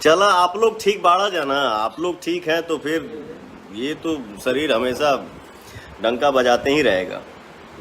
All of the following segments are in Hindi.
चला आप लोग ठीक बाढ़ा जाना, आप लोग ठीक हैं तो फिर ये तो शरीर हमेशा डंका बजाते ही रहेगा।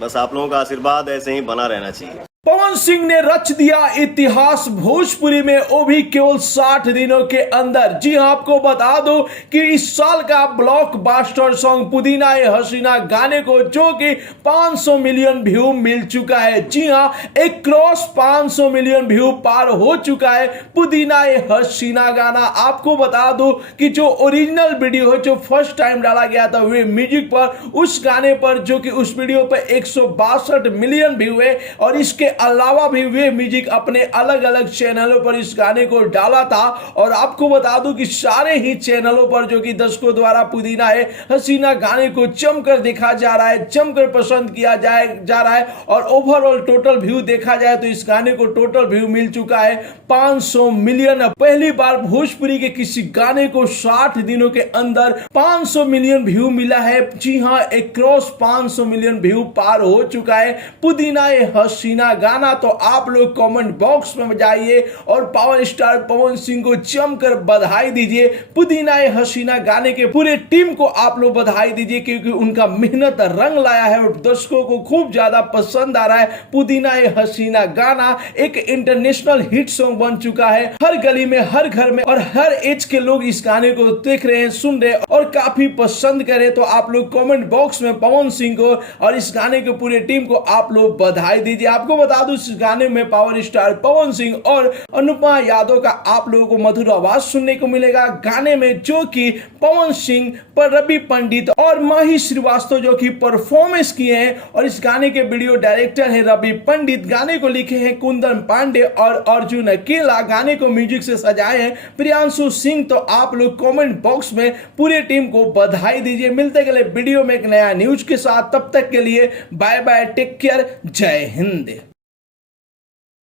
बस आप लोगों का आशीर्वाद ऐसे ही बना रहना चाहिए। पवन सिंह ने रच दिया इतिहास भोजपुरी में, वो भी केवल 60 दिनों के अंदर। जी हां, आपको बता दो कि इस साल का ब्लॉकबस्टर सॉन्ग पुदीना ए हसीना गाने को जो कि 500 मिलियन व्यू मिल चुका है। जी हां, एक क्रॉस 500 मिलियन व्यू पार हो चुका है पुदीना ए हसीना गाना। आपको बता दो कि जो ओरिजिनल वीडियो है, जो फर्स्ट टाइम डाला गया था वे म्यूजिक पर, उस गाने पर जो कि उस वीडियो पर 162 मिलियन व्यू है, और इसके अलावा भी वे म्यूजिक अपने अलग अलग चैनलों पर इस गाने को डाला था। और आपको बता दूं कि सारे ही चैनलों पर जो कि दर्शकों द्वारा पुदीना है हसीना गाने को जमकर देखा जा रहा है, जमकर पसंद किया जा रहा है। और ओवरऑल टोटल व्यू देखा जाए तो इस गाने को टोटल व्यू मिल चुका है 500 मिलियन। पहली बार भोजपुरी के किसी गाने को 60 दिनों के अंदर 500 मिलियन व्यू मिला है। जी हां, एक क्रॉस 500 मिलियन व्यू पार हो चुका है पुदीना ए हसीना गाना। तो आप लोग कमेंट बॉक्स में जाइए और पावर स्टार पवन सिंह को जमकर बधाई दीजिए। पुदीना ए हसीना गाने के पूरे टीम को आप लोग बधाई दीजिए, क्योंकि उनका मेहनत रंग लाया है और दर्शकों को खूब ज्यादा पसंद आ रहा है। पुदीना ए हसीना गाना एक इंटरनेशनल हिट सॉन्ग बन चुका है। हर गली में, हर घर में और हर एज के लोग इस गाने को देख रहे हैं, सुन रहे हैं और काफी पसंद करें। तो आप लोग कमेंट बॉक्स में पवन सिंह को और इस गाने के पूरे टीम को आप लोग बधाई दीजिए। आपको बता दूं इस गाने में पावर स्टार पवन सिंह और अनुपमा यादव का आप लोगों को मधुर आवाज सुनने को मिलेगा गाने में, जो कि पवन सिंह पर रवि पंडित और माही श्रीवास्तव जो कि परफॉर्मेंस किए हैं। और इस गाने के वीडियो डायरेक्टर है रवि पंडित, गाने को लिखे हैं कुंदन पांडे और अर्जुन अकेला, गाने को म्यूजिक से सजाए हैं प्रियांशु सिंह। तो आप लोग कमेंट बॉक्स में पूरे टीम को बधाई दीजिए। मिलते गए वीडियो में एक नया न्यूज के साथ, तब तक के लिए बाय बाय, टेक केयर, जय हिंद।